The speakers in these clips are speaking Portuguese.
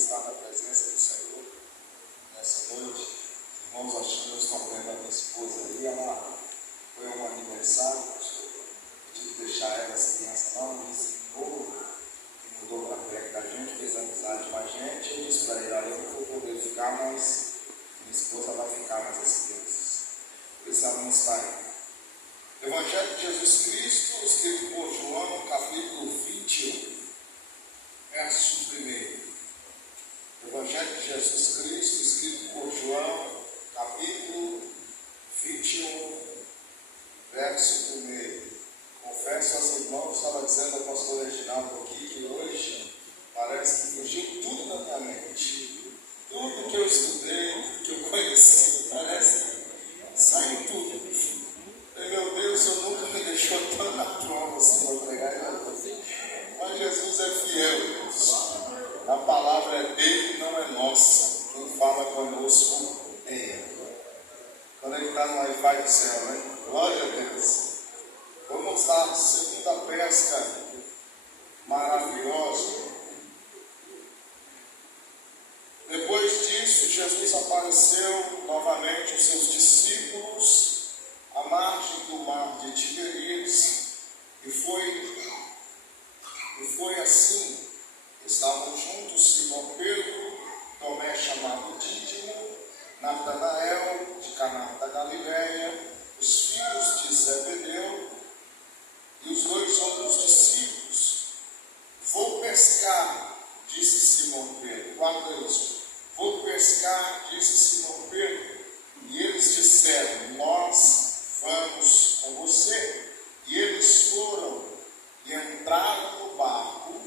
estar na presença do Senhor nessa noite. Irmãos, acho que eu estou vendo a minha esposa ali, ela foi um aniversário, pastor. Eu tive que deixar ela, essa criança lá, um vizinho novo, que mudou para perto da gente, fez amizade com a gente. Eu disse para ele: olha, eu não vou poder ficar, mas minha esposa vai ficar mais as crianças. Por isso ela não está aí. Evangelho de Jesus Cristo, escrito por João, capítulo 21, verso 1. Evangelho de Jesus Cristo, escrito por João, capítulo 21, verso 1. Confesso aos irmãos, estava dizendo ao pastor Reginaldo aqui, que hoje parece que fugiu tudo da minha mente. Tudo que eu estudei, tudo que eu conheci, parece que saiu tudo. Meu Deus, eu nunca me deixou tão na prova assim para pregar em nada. Mas Jesus é fiel, Deus. A palavra é dele, não é nossa. Quem fala conosco é ele. Quando ele está no Wi-Fi do céu, né? Glória a Deus. Vamos à segunda pesca maravilhosa. Depois disso, Jesus apareceu novamente aos seus discípulos à margem do mar de Tiberíades, e foi assim. Estavam juntos Simão Pedro, Tomé chamado Dídimo, Natanael de Caná da Galileia, os filhos de Zebedeu e os dois outros discípulos. Vou pescar, disse Simão Pedro. Guarda isso. Vou pescar, disse Simão Pedro. E eles disseram: nós vamos com você. E eles foram e entraram no barco,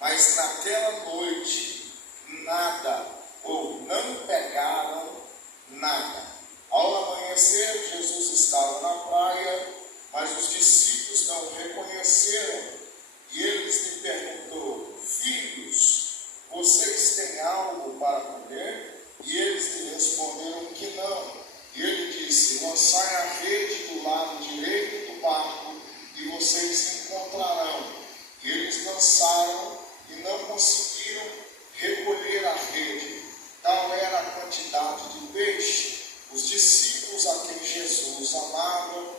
mas naquela noite nada, ou não pegaram nada. Ao amanhecer, Jesus estava na praia, mas os discípulos não o reconheceram. E eles lhe perguntou: filhos, vocês têm algo para comer? E eles lhe responderam que não. E ele disse: lançai a rede do lado direito do barco, e vocês encontrarão. E eles lançaram e não conseguiram recolher a rede. Tal era a quantidade de peixe. Os discípulos a quem Jesus amava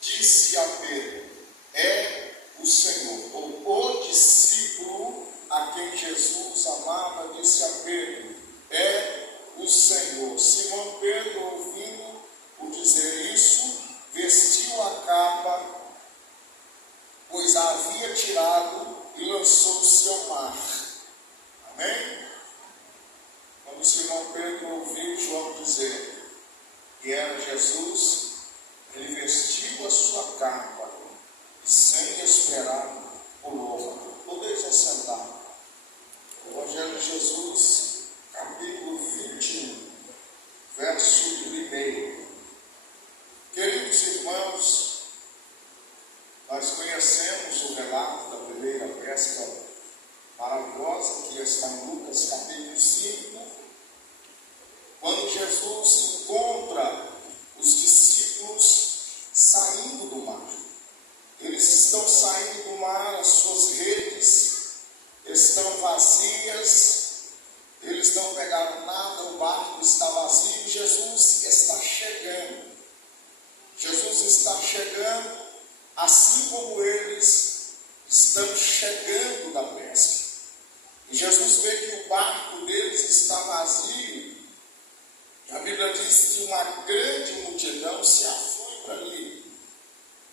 disse a Pedro: é o Senhor. Ou o discípulo a quem Jesus amava disse a Pedro: é o Senhor. Simão Pedro, ouvindo o dizer isso, vestiu a capa, pois a havia tirado, e lançou-se ao mar. Amém? Quando Simão Pedro ouviu João dizer que era Jesus, ele vestiu a sua capa e, sem esperar, pulou. Podeis assentar. Evangelho de Jesus, capítulo 21, verso 1. Queridos irmãos, nós conhecemos o relato da primeira pesca maravilhosa que está em Lucas capítulo 5, quando Jesus encontra os discípulos saindo do mar. Eles estão saindo do mar, as suas redes estão vazias, eles não pegaram nada, o barco está vazio. Jesus está chegando. Jesus está chegando, assim como eles estão chegando da pesca. E Jesus vê que o barco deles está vazio. A Bíblia diz que uma grande multidão se aflui para ali.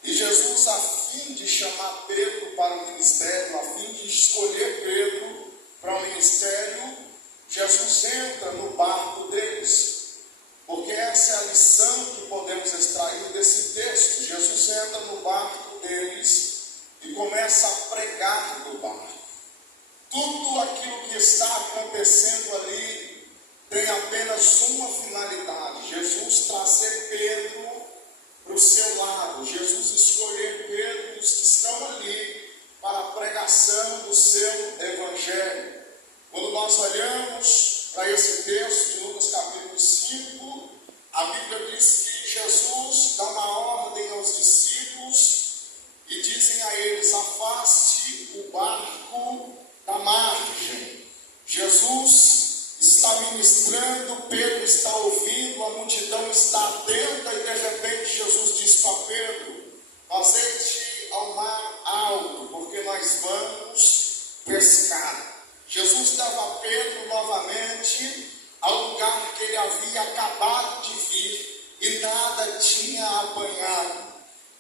E Jesus, a fim de chamar Pedro para o ministério, a fim de escolher Pedro para o ministério, Jesus entra no barco deles. Porque essa é a lição que podemos extrair desse texto. Jesus entra no barco deles e começa a pregar no barco. Tudo aquilo que está acontecendo ali tem apenas uma finalidade: Jesus trazer Pedro para o seu lado, Jesus escolher Pedro e os que estão ali para a pregação do seu evangelho. Quando nós olhamos para esse texto de Lucas capítulo 5, a Bíblia diz que Jesus dá uma ordem aos discípulos e dizem a eles: afaste o barco da margem. Jesus está ministrando, Pedro está ouvindo, a multidão está atenta e de repente Jesus diz para Pedro: fazei-te ao mar alto, porque nós vamos pescar. Jesus leva Pedro novamente ao lugar que ele havia acabado de vir e nada tinha apanhado.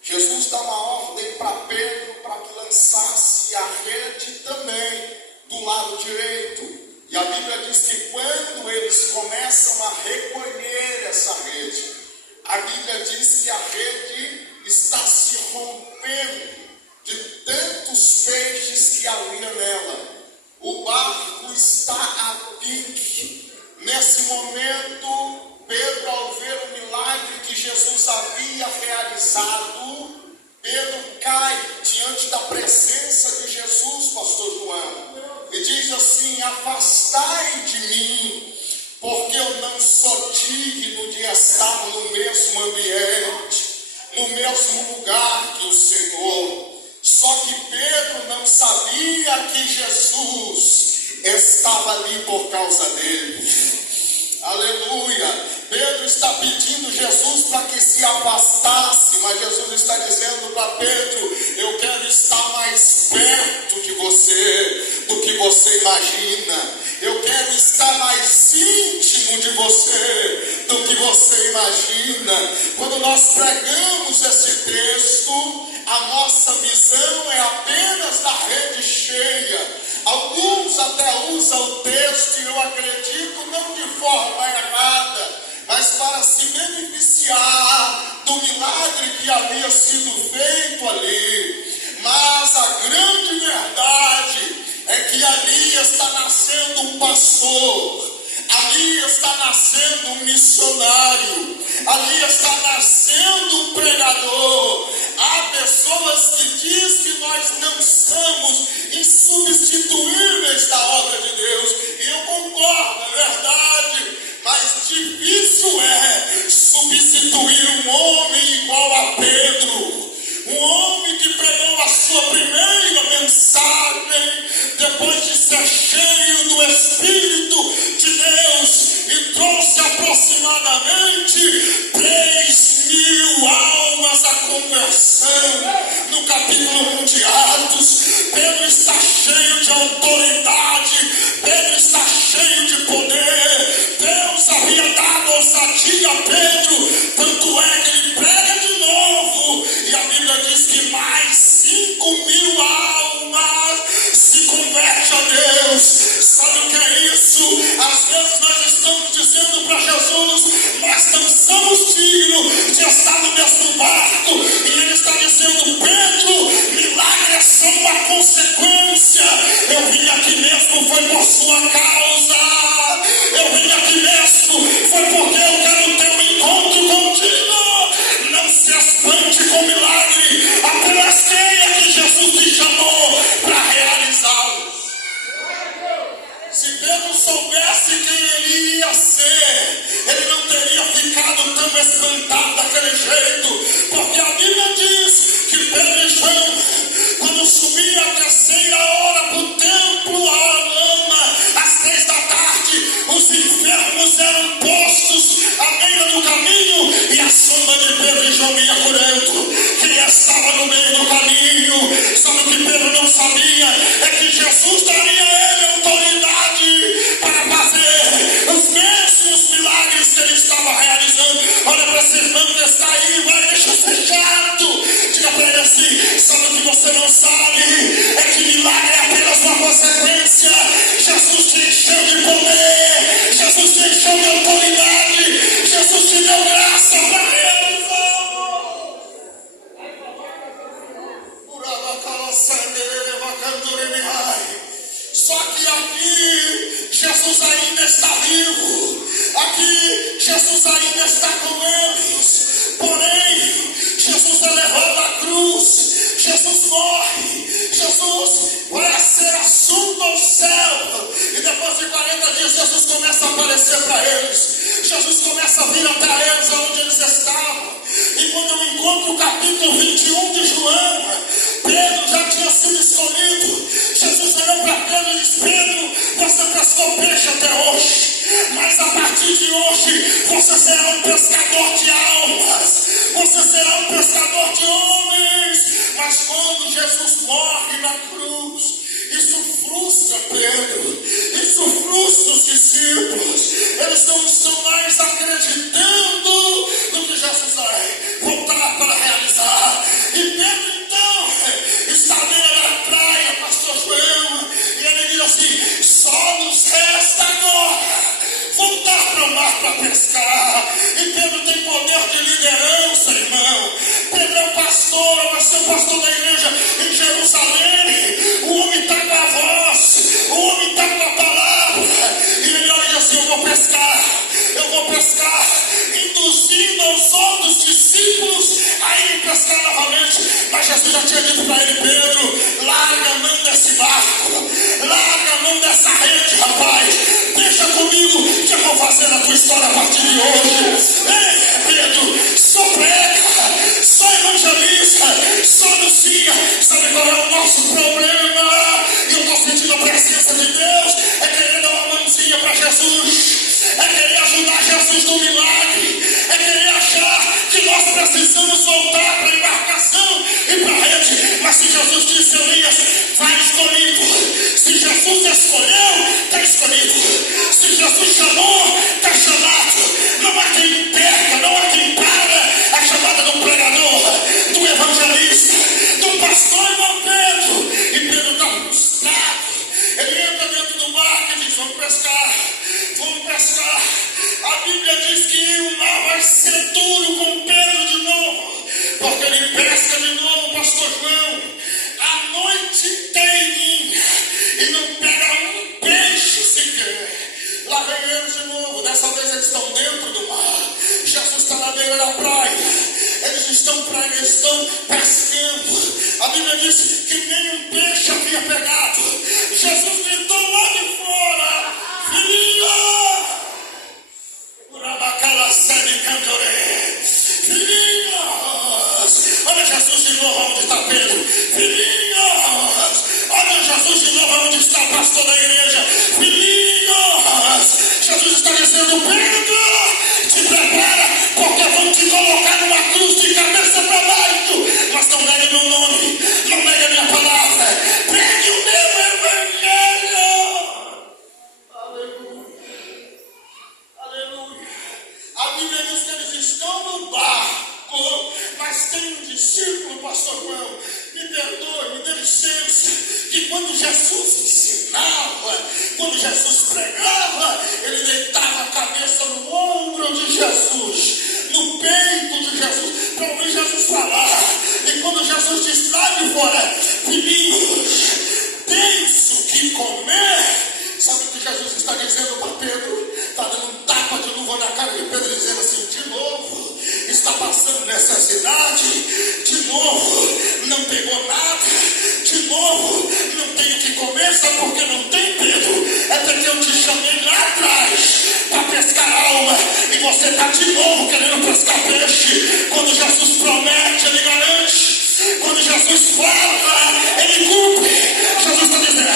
Jesus dá uma ordem para Pedro para que lançasse a rede também do lado direito. E a Bíblia diz que quando eles começam a recolher essa rede, a Bíblia diz que a rede está se rompendo de tantos peixes que havia nela. O barco está a pique. Nesse momento, Pedro, ao ver o milagre que Jesus havia realizado, Pedro cai diante da presença de Jesus, pastor João, e diz assim: afastai de mim, porque eu não sou digno de estar no mesmo ambiente, no mesmo lugar que o Senhor. Só que Pedro não sabia que Jesus estava ali por causa dele. Aleluia. Pedro está pedindo Jesus para que se afastasse, mas Jesus está dizendo para Pedro: eu quero estar mais perto de você do que você imagina. Eu quero estar mais íntimo de você do que você imagina. Quando nós pregamos esse texto, a nossa visão é apenas da rede cheia. Alguns até usam o texto, e eu acredito, não de forma errada, mas para se beneficiar do milagre que havia sido feito ali. Mas a grande verdade é que ali está nascendo um pastor, ali está nascendo um missionário, ali está nascendo um pregador. Há pessoas que dizem que nós não somos insubstituíveis da obra de Deus, e eu concordo, é verdade, mas difícil é substituir um homem igual a Pedro, um homem que pregou a sua primeira mensagem, depois de ser cheio do Espírito de Deus, e trouxe aproximadamente 3.000 almas à conversão. No capítulo 1 de Atos, Pedro está cheio de autoridade, Pedro está cheio de poder. Deus havia dado ousadia a Pedro, tanto é que ele prega de novo, e a Bíblia diz que mais 5.000 almas se convertem a Deus. Sabe o que é isso? Às vezes nós estamos dizendo para Jesus: nós não somos dignos de estar no mesmo barco, e ele está dizendo: Pedro, milagres são uma consequência. Eu vim aqui mesmo, foi por sua causa. Eu vim aqui mesmo, foi porque eu quero ter um encontro contigo. Não se espante com milagre, apenas creia que Jesus te chamou para realizá-los. Se Pedro soubesse quem ele ia ser, ele não teria ficado tão espantado daquele jeito, porque a Bíblia diz que Pedro e João, quando subia a terceira hora para o templo, a hora nona, às 3 da tarde, os enfermos eram postos à beira do caminho, e a sombra de Pedro e João ia curando quem estava no meio do caminho. Sabe o que Pedro não sabia? É que Jesus daria a ele autoridade para fazer os mesmos milagres que ele estava realizando. Olha para esse irmão que está aí, vai, deixa eu ser chato. Diga para ele assim: sabe o que você não sabe? É que milagre é apenas uma consequência. Jesus te encheu de poder, Jesus te encheu de autoridade, Jesus te deu graça para realizar. Só que aqui Jesus ainda está vivo, aqui Jesus ainda está com eles. Porém, Jesus é levado à cruz, Jesus morre, Jesus vai ser assunto ao céu, e depois de 40 dias Jesus começa a aparecer para eles. Jesus começa a vir até eles aonde eles estavam. E quando eu encontro o capítulo 21 de João, Pedro já tinha sido escolhido. Jesus olhou para Pedro e disse: Pedro, você prestou pescou peixe até hoje, mas a partir de hoje você será um pescador de almas, você será um pescador de homens. Mas quando Jesus morre na cruz, isso frustra Pedro, isso frustra os discípulos. Eles não estão mais acreditando no que Jesus vai voltar para realizar. E Pedro então está à beira da praia, pastor João, e ele diz assim: só nos resta agora voltar para o mar para pescar. E Pedro tem poder de liderança, irmão. Pedro é o pastor, vai ser o pastor da igreja em Jerusalém. O homem está com a voz, o homem está com a palavra. E ele olha assim: eu vou pescar, induzindo aos outros discípulos a irem pescar novamente. Mas Jesus já tinha dito para ele: Pedro, larga a mão desse barco, larga a mão dessa rede, rapaz. Deixa comigo que eu vou fazer a tua história a partir de hoje. Ei, Pedro, só prega, só evangeliza, só anuncia. Sabe qual é o nosso problema? E eu estou sentindo a presença de Deus. É querer dar uma mãozinha para Jesus, é querer ajudar Jesus no milagre, é querer achar que nós precisamos voltar para a embarcação e para a rede. Mas se Jesus disse: Elias, vai escolhido. Se Jesus escolheu, está escolhido. Se Jesus chamou, está chamado. Não há quem perca, não há quem para a chamada do pregador, do evangelista, do pastor, irmão Pedro. E Pedro está frustrado. Ele entra dentro do barco e diz: vamos pescar, vamos pescar. A Bíblia diz que o mar vai ser duro com Pedro de novo, porque ele pesca de novo, pastor João, a noite inteirinha e não pega um peixe sequer. Lá vem eles de novo. Dessa vez eles estão dentro do mar. Jesus está na beira da praia. Eles estão pescando. A Bíblia diz que nem um peixe havia pegado. Jesus gritou lá de fora: filhinha! Filhinhas! Olha Jesus de novo onde está Pedro. Filhinhas! Olha Jesus de novo onde está o pastor da igreja. Filhinhas! Jesus está dizendo: Pedro, te prepara, porque vão te colocar numa cruz de cabeça para baixo. Mas não negue meu nome, não negue a minha palavra. Pregue o meu evangelho. Aleluia. Aleluia. A Bíblia diz que eles estão no barco, mas tem um discípulo, pastor João, me perdoe, me dê licença, que quando Jesus ensinava, quando Jesus pregava, ele deitava a cabeça no ombro de Jesus, no peito de Jesus, para ouvir Jesus falar. E quando Jesus disse lá de fora: filhinhos, tens o que comer, sabe o que Jesus está dizendo para Pedro? Está dando um tapa de luva na cara de Pedro, dizendo assim: de novo está passando necessidade, de novo não pegou nada, de novo não tem o que comer. Sabe por que não tem, Pedro? É porque eu te chamei lá atrás para pescar alma, e você está de novo querendo pescar peixe. Quando Jesus promete, ele garante. Quando Jesus fala, ele cumpre. Jesus está dizendo: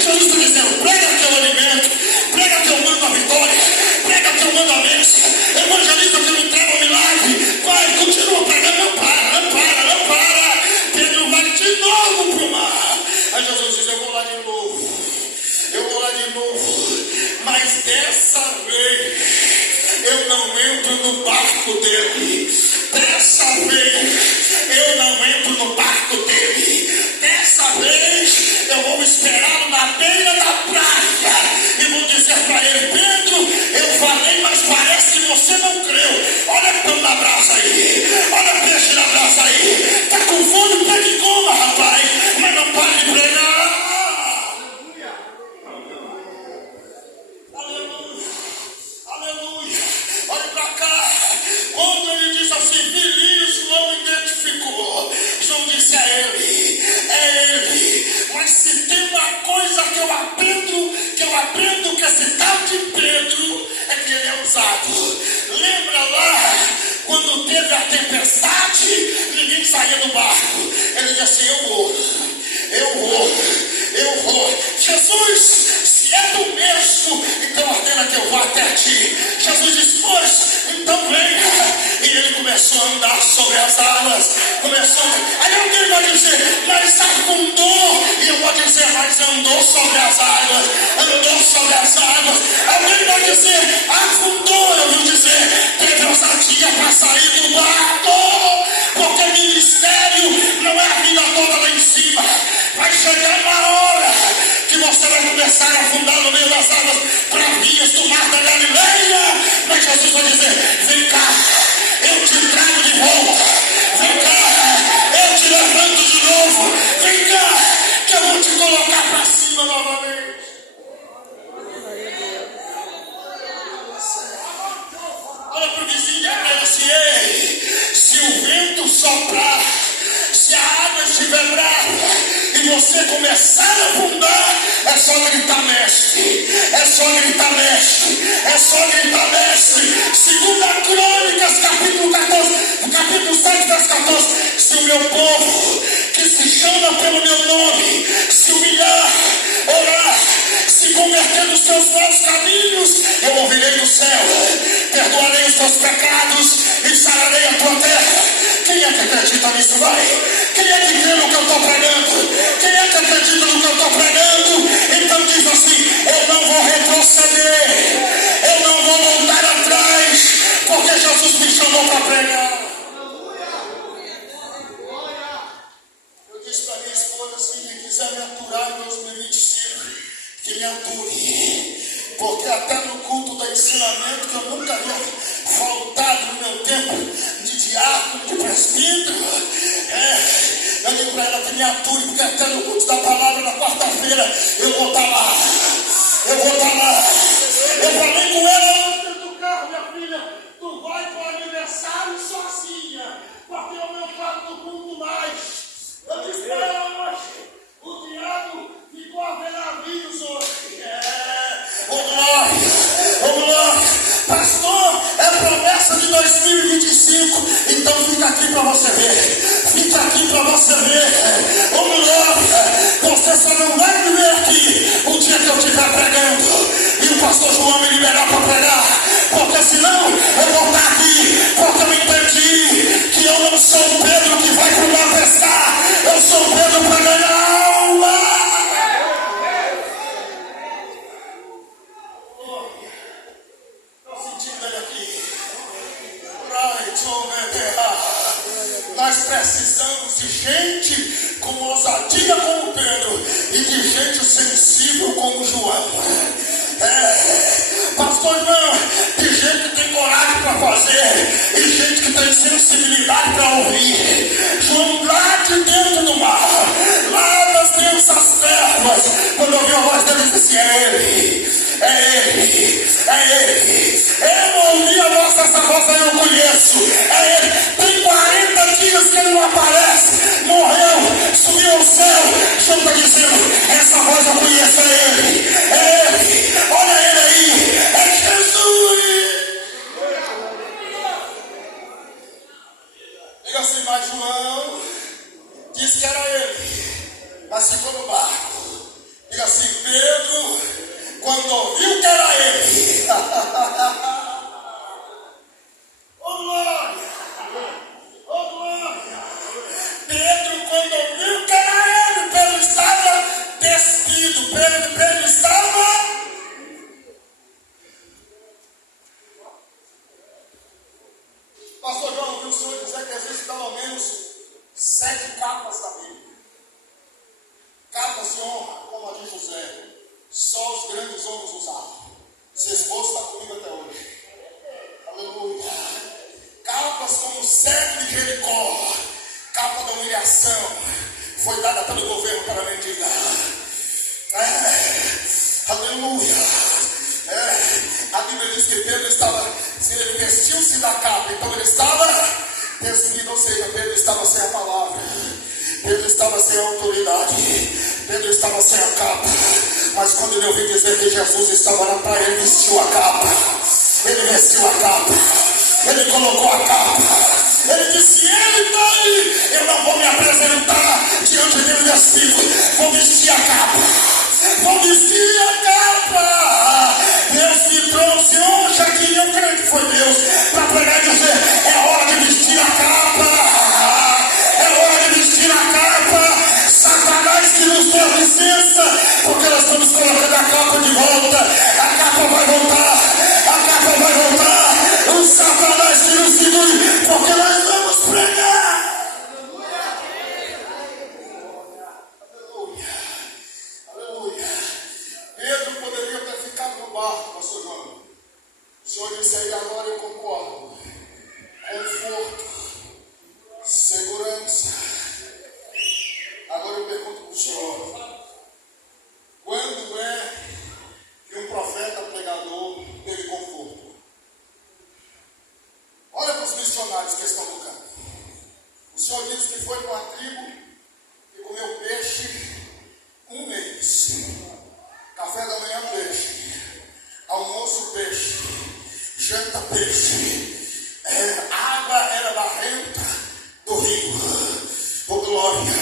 Jesus está dizendo: prega que eu alimento, prega que eu mando a vitória, prega que eu mando a bênção, evangeliza que eu entrego o milagre. Vai, continua pregando, não para, não para, não para. Pedro vai de novo para o mar. Aí Jesus diz: eu vou lá de novo, eu vou lá de novo, mas dessa vez eu não entro no barco dele. Dessa vez eu não entro no barco dele. Dessa vez eu vou esperá-lo na beira da praia e vou dizer para ele: Pedro, eu falei, mas parece que você não creu. Olha pão na brasa aí, olha peixe na brasa aí. Está com fome, pega e coma, rapaz, mas não pare de pregar. Aleluia, aleluia. Olha para cá. Quando ele diz assim: filhinhos, não identificou. João disse: é ele. Mas se tem uma coisa que eu aprendo com esse tal de Pedro, é que ele é usado. Lembra lá, quando teve a tempestade, ninguém saía do barco. Ele disse assim: eu vou. Jesus, se é tu mesmo, então ordena que eu vá até ti. Jesus disse, pois, então venha. E ele começou a andar sobre as águas. Aí alguém vai dizer, mas afundou. E eu vou dizer, mas andou sobre as águas. Andou sobre as águas. Alguém vai dizer, afundou. Eu vou dizer, teve ousadia para sair do barco. Porque ministério não é a vida toda lá em cima. Vai chegar uma hora que você vai começar a afundar no meio das águas para vias do mar da Galileia. Mas Jesus vai dizer, vem cá, eu te trago de volta. Vem cá, eu te levanto de novo. Vem cá, que eu vou te colocar para cima novamente. Olha para o vizinho e para ele assim, ei, se o vento soprar, se a água estiver brava e você começar a afundar, é só gritar mestre, é só gritar mestre, é só gritar mestre. Segunda Crônicas, capítulo 14, capítulo 7, verso 14. Se o meu povo, que se chama pelo meu nome, se humilhar, orar, se converter nos seus maus caminhos, eu ouvirei do céu, perdoarei os teus pecados e sararei a tua terra. Quem é que acredita nisso, vai? Quem é que crê no que eu estou pregando? Quem é que acredita no que eu estou pregando? Então diz assim, eu não vou retroceder, eu não vou voltar atrás, porque Jesus me chamou para pregar. Eu disse para minha esposa assim, quem quiser me aturar em 2025, que me ature. Porque até no culto do ensinamento, que eu nunca havia faltado no meu tempo de diácono, de presbítero, eu digo para ela que me ature, porque até no culto da palavra na quarta-feira eu vou estar lá. Eu vou estar lá. Eu falei com ela dentro do carro, minha filha, tu vai para o aniversário sozinha, porque eu não falo no culto mais. Eu disse para ela, mas o diabo ficou a ver navios hoje. Ô glória, pastor, é promessa de 2025, então fica aqui para você ver, fica aqui para você ver. Ô glória, você só não vai me ver aqui o dia que eu estiver pregando e o pastor João me liberar para pregar, porque senão eu vou estar aqui, porque eu entendi que eu não sou o Pedro que vai para o mar pescar, eu sou o Pedro para ganhar alma. Nós precisamos de gente com ousadia como Pedro e de gente sensível como João. Pastor João, de gente que tem coragem para fazer e gente que tem sensibilidade para ouvir. João lá de dentro do mar, lá das densas trevas, quando ouviu a voz dele, disse, é ele. Eu ouvi a voz dessa voz aí, eu conheço. É ele. Tem 40 dias que ele não aparece. Morreu, subiu ao céu. João está dizendo, essa voz eu conheço, é ele. Olha ele aí. É Jesus. Diga assim, mas João disse que era ele, mas ficou no barco. Diga assim, Pedro, quando ouviu que era ele. Oh glória! Oh glória! Pedro, quando ouviu que era ele, Pedro estava despido. Pedro estava... Pastor João, ouviu o senhor dizer que existem pelo menos 7 capas da Bíblia. Capas de honra, como a de José. Só os grandes homens usavam. Esse esboço está comigo até hoje. Aleluia. Capas como o cetro de Jericó. Capa da humilhação. Foi dada pelo governo para a mendiga. Aleluia. A Bíblia diz que Pedro estava, ele vestiu-se da capa, então ele estava despido, ou seja, Pedro estava sem a palavra. Pedro estava sem a autoridade. Pedro estava sem a capa. Mas quando ele ouviu dizer que Jesus estava lá para ele, vestiu a capa. Ele vestiu a capa. Ele colocou a capa. Ele disse, ele está aí. Eu não vou me apresentar diante dele despido. Vou vestir a capa. Vou alimenta peixe. A água era barrenta do rio. Oh glória!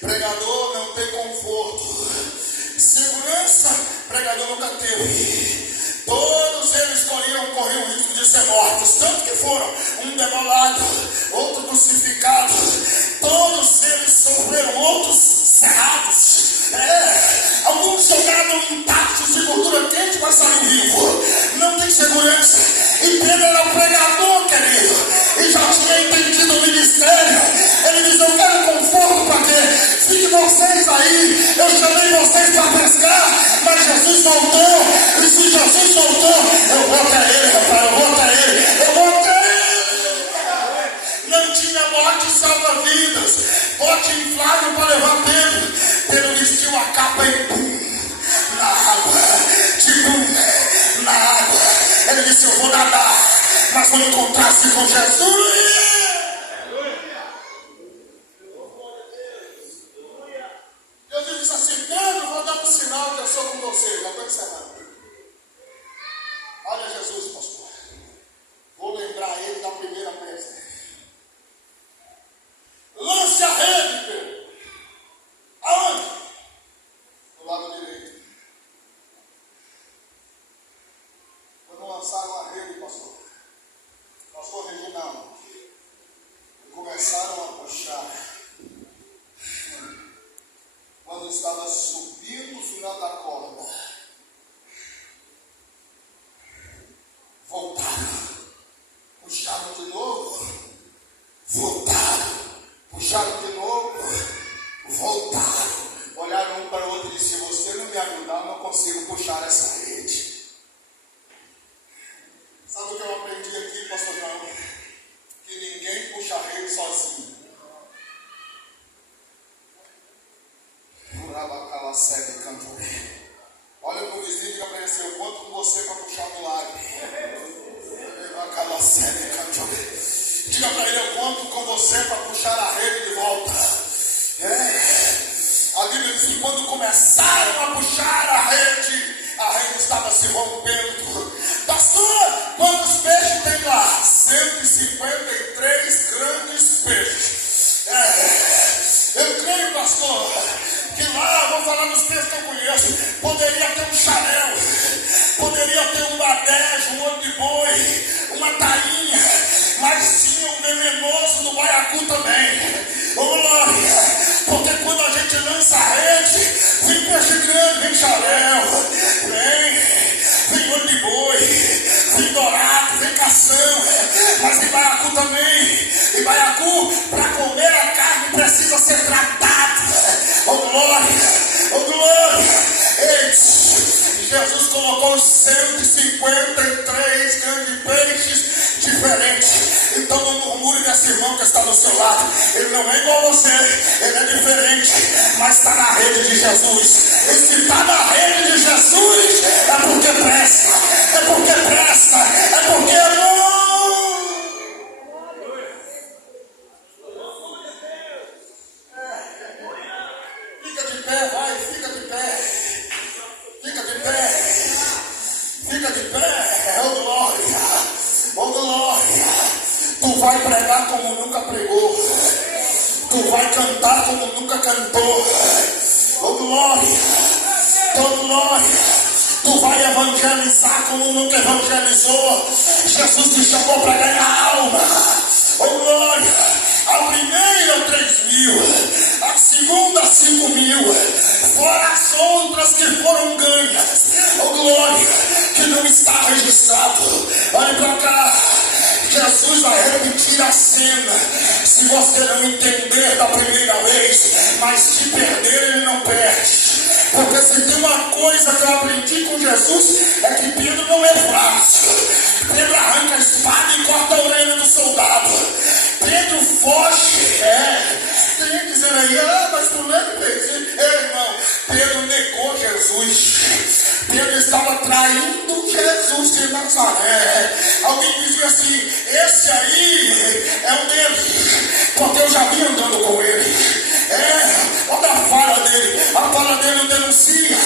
Pregador não tem conforto. Segurança, pregador nunca teve. Todos eles corriam o risco de ser mortos. Tanto que foram um degolado, outro crucificado. Todos eles sofreram, outros cerrados. Alguns jogaram intactos de gordura quente, mas saíram vivos. Não tem segurança. E Pedro era o pregador, querido, e já tinha entendido o ministério. Ele diz: eu quero conforto para quê? Fique vocês aí. Eu chamei vocês para pescar, mas Jesus voltou. E se Jesus voltou, eu vou até ele, rapaz. Eu vou até ele. Eu vou até ele. Não tinha bote salva-vidas, bote inflável para levar Pedro. Pedro vestiu a capa e pum, na água. Tipo, na água. Ele disse: eu vou nadar, mas vou encontrar-se com Jesus. Deus disse assim: Pedro, vou dar um sinal que eu sou com você. Já estou encerrando. Olha Jesus, pastor. Vou lembrar ele da primeira peça. Lance a rede, Pedro. Aonde? Do lado direito. Quando lançaram a rede, pastor Reginaldo, e começaram a puxar. Quando estava subindo o final da corda, voltaram, puxaram de novo, voltaram, puxaram de novo, voltaram, olharam um para o outro e disseram: se você não me ajudar, eu não consigo puxar essa rede. Sabe o que eu aprendi aqui, pastor João? Que ninguém puxa a rede sozinho. Olha para o vizinho e diga para ele assim: eu conto com você para puxar o milagre. Diga para ele: eu conto com você para puxar a rede de volta. A Bíblia diz que quando começaram a puxar a rede estava se rompendo. Pastor, quantos peixes tem lá? 153 grandes peixes. Eu creio, pastor, que lá, vou falar dos peixes que eu conheço, poderia ter um xarel, poderia ter um badejo, um olho de boi, uma tainha, mas tinha um venenoso do baiacu também. Glória! Porque quando a gente lança a rede, vem peixe grande, vem xarel, vem olho de boi, vem dourado, vem cação, mas tem baiacu também. E baiacu, para comer a carne, precisa ser tratado. Oh glória! Oh glória! Jesus colocou 153 grandes peixes diferentes. Então não murmure desse irmão que está do seu lado. Ele não é igual a você, ele é diferente, mas está na rede de Jesus. E se está na rede de Jesus, é porque presta, é porque presta, é porque é bom. Fica de pé, vai, fica de pé. Fica de pé. Fica de pé. Oh glória. Oh glória. Tu vai pregar como nunca pregou. Tu vai cantar como nunca cantou. Oh glória. Oh glória. Tu vai evangelizar como nunca evangelizou. Jesus te chamou para ganhar alma. Oh glória. A primeira 3.000, a segunda 5.000, fora as outras que foram ganhas. Oh glória, que não está registrado. Olhe para cá. Jesus vai repetir a cena. Se você não entender da primeira vez, mas te perder, ele não perde. Porque se tem uma coisa que eu aprendi com Jesus, é que Pedro não é fácil. Pedro arranca a espada e corta a orelha do soldado. Pedro foge. Tem gente dizendo aí: mas tu lembra que fez isso? Irmão, Pedro negou Jesus. Pedro estava traindo Jesus de Nazaré. Alguém dizia assim: esse aí é um deles, porque eu já vi andando com ele. Olha a fala dele. A fala dele o denuncia.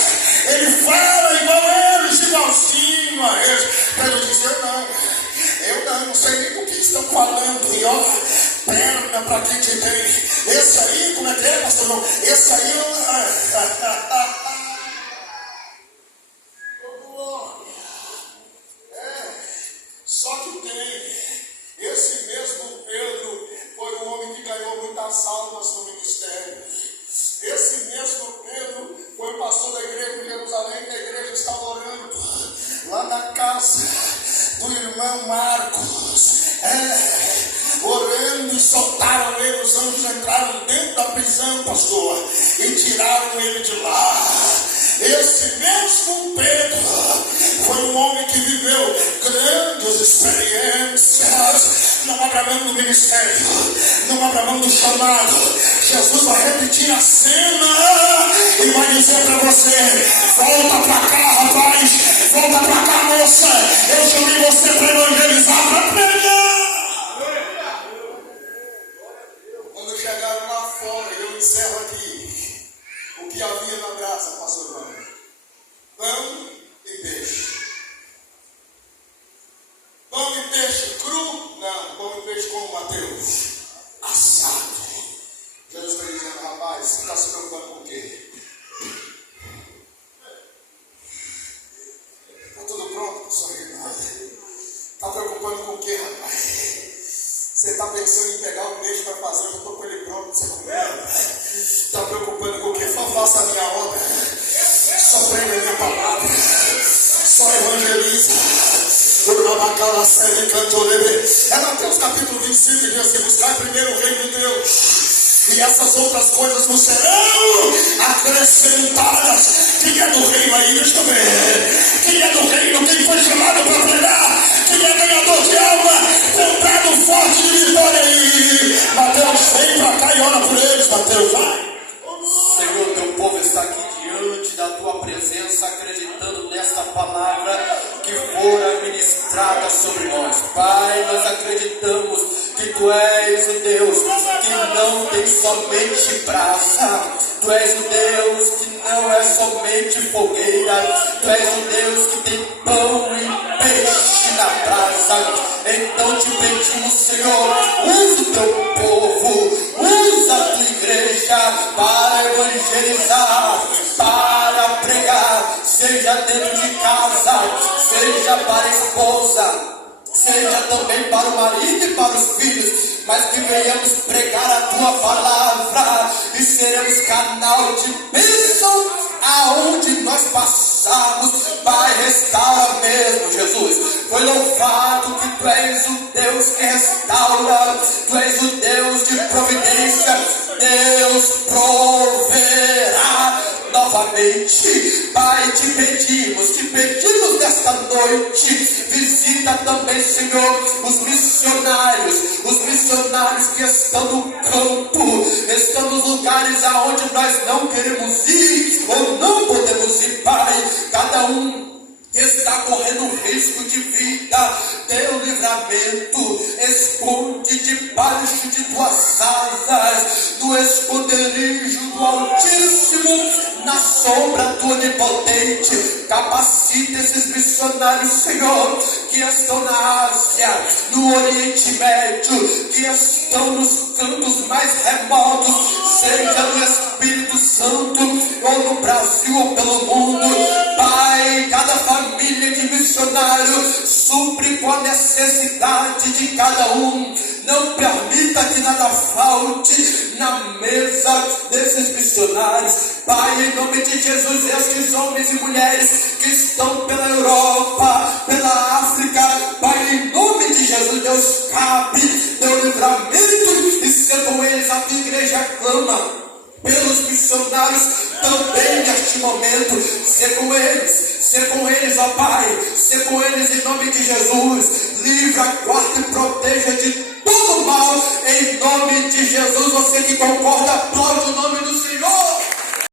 Ele fala igual a eles, igualzinho a eles. Pedro disse: eu não. perna para quem te tem. Esse aí, como é que é, pastor? Não, esse aí só que tem. Esse mesmo Pedro foi um homem que ganhou muitas almas no ministério. Esse mesmo Pedro foi pastor da igreja de Jerusalém, que a igreja estava orando lá na casa do irmão Marcos. Orando e soltaram ele, os anjos entraram dentro da prisão, pastor, e tiraram ele de lá. Esse mesmo Pedro foi um homem que viveu grandes experiências. Não abra mão do ministério, não abra mão do chamado. Jesus vai repetir a cena e vai dizer para você: volta para cá, rapaz, volta para cá, moça. Eu chamei você para evangelizar, para pregar. Quando chegaram lá fora, eu encerro aqui o que havia na brasa, pastor Mano: pão e peixe. Pão e peixe cru? Não, pão e peixe como Mateus, assado. Jesus está dizendo: rapaz, você está se preocupando com o quê? Está tudo pronto, pastor Reinaldo? Está preocupando com o quê, rapaz? Você está pensando em pegar o peixe para fazer, eu estou com ele pronto para você comer. Está preocupando com o quê? Só faça a minha obra, só prega a minha palavra, só evangeliza. É Mateus capítulo 25, diz assim: buscar primeiro o reino de Deus, e essas outras coisas vos serão acrescentadas. Quem é do reino aí, deixa eu ver. Quem é do reino, quem foi chamado para pregar, quem é ganhador de alma, comprado forte de vitória aí. Mateus, vem para cá e ora por eles. Mateus, vai. Senhor, teu povo está aqui diante da tua presença, acreditando nesta palavra que fora ministrada sobre nós. Pai, nós acreditamos que tu és o Deus que não tem somente brasa, tu és o Deus que não é somente fogueira, tu és o Deus que tem pão e peixe na brasa. Então te pedimos, Senhor, usa o teu povo, usa a tua igreja para evangelizar, para pregar, seja dentro de casa, seja para a esposa, seja também para o marido e para os filhos, mas que venhamos pregar a tua palavra e seremos canal de bênção aonde nós passarmos. Pai, restaura mesmo, Jesus. Foi louvado que tu és o Deus que restaura, tu és o Deus de providência. Deus proverá novamente. Pai, te pedimos nesta noite, visita também, Senhor, os missionários que estão no campo, estão nos lugares aonde nós não queremos ir ou não podemos ir, Pai. Cada um que está correndo risco de vida, dê o livramento, esconde debaixo de tuas asas, do esconderijo do Altíssimo, na sombra do Onipotente. Capacita esses missionários, Senhor, que estão na Ásia, no Oriente Médio, que estão nos cantos mais remotos, seja no Espírito Santo, ou no Brasil, ou pelo mundo. Pai, cada família de missionário, supre com a necessidade de cada um. Não permita que nada falte na mesa desses missionários. Pai, em nome de Jesus, estes homens e mulheres que estão pela Europa, pela África, Pai, em nome de Jesus, Deus cabe, deu livramento, e sendo eles a tua igreja clama pelos missionários também neste momento. Ser com eles, ó Pai, ser com eles em nome de Jesus. Livra, guarda e proteja de todo mal, em nome de Jesus. Você que concorda, aplaude o nome do Senhor.